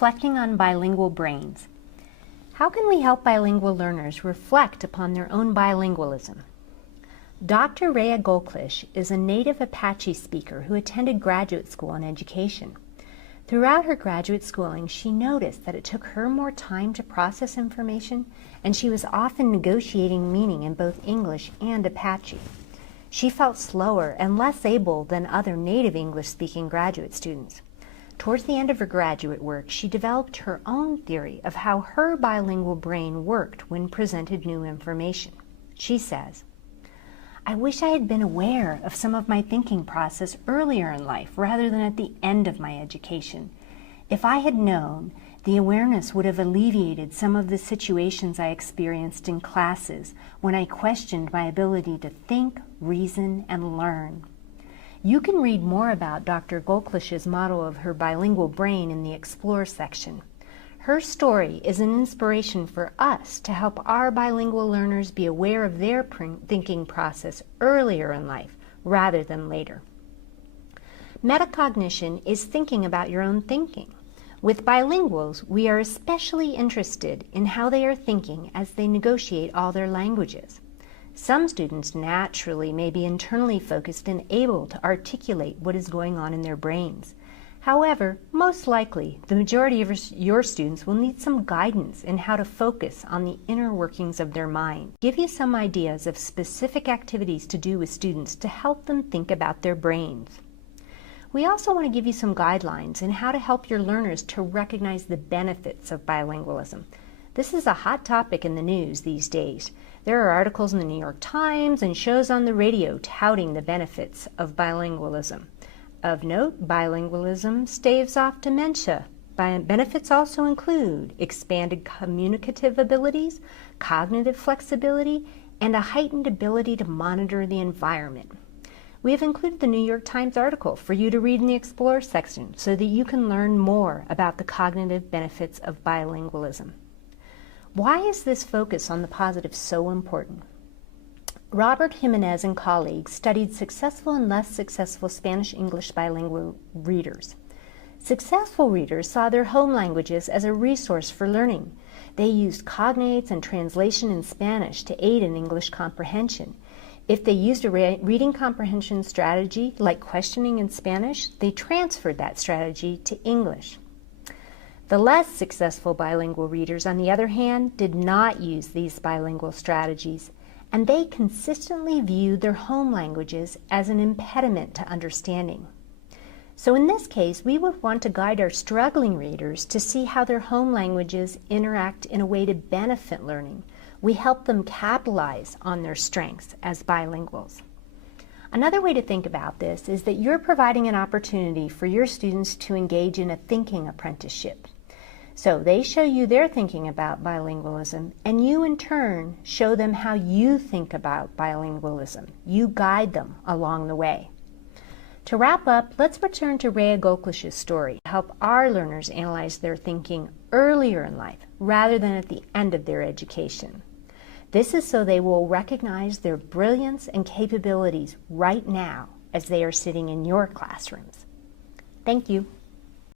reflecting on bilingual brains. How can we help bilingual learners reflect upon their own bilingualism? Dr. Rhea Goldklish is a native Apache speaker who attended graduate school in education. Throughout her graduate schooling, she noticed that it took her more time to process information, and she was often negotiating meaning in both English and Apache. She felt slower and less able than other native English-speaking graduate students. Towards the end of her graduate work, she developed her own theory of how her bilingual brain worked when presented new information. She says, "I wish I had been aware of some of my thinking process earlier in life rather than at the end of my education. If I had known, the awareness would have alleviated some of the situations I experienced in classes when I questioned my ability to think, reason, and learn." You can read more about Dr. Goldklish's model of her bilingual brain in the Explore section. Her story is an inspiration for us to help our bilingual learners be aware of their thinking process earlier in life rather than later. Metacognition is thinking about your own thinking. With bilinguals, we are especially interested in how they are thinking as they negotiate all their languages. Some students naturally may be internally focused and able to articulate what is going on in their brains. However, most likely, the majority of your students will need some guidance in how to focus on the inner workings of their mind. Give you some ideas of specific activities to do with students to help them think about their brains. We also want to give you some guidelines in how to help your learners to recognize the benefits of bilingualism. This is a hot topic in the news these days. There are articles in the New York Times and shows on the radio touting the benefits of bilingualism. Of note, bilingualism staves off dementia. Benefits also include expanded communicative abilities, cognitive flexibility, and a heightened ability to monitor the environment. We have included the New York Times article for you to read in the Explore section so that you can learn more about the cognitive benefits of bilingualism. Why is this focus on the positive so important? Robert Jimenez and colleagues studied successful and less successful Spanish-English bilingual readers. Successful readers saw their home languages as a resource for learning. They used cognates and translation in Spanish to aid in English comprehension. If they used a reading comprehension strategy like questioning in Spanish, they transferred that strategy to English. The less successful bilingual readers, on the other hand, did not use these bilingual strategies, and they consistently viewed their home languages as an impediment to understanding. So in this case, we would want to guide our struggling readers to see how their home languages interact in a way to benefit learning. We help them capitalize on their strengths as bilinguals. Another way to think about this is that you're providing an opportunity for your students to engage in a thinking apprenticeship. So they show you their thinking about bilingualism, and you in turn show them how you think about bilingualism. You guide them along the way. To wrap up, let's return to Rhea Goldklish's story to help our learners analyze their thinking earlier in life rather than at the end of their education. This is so they will recognize their brilliance and capabilities right now as they are sitting in your classrooms. Thank you.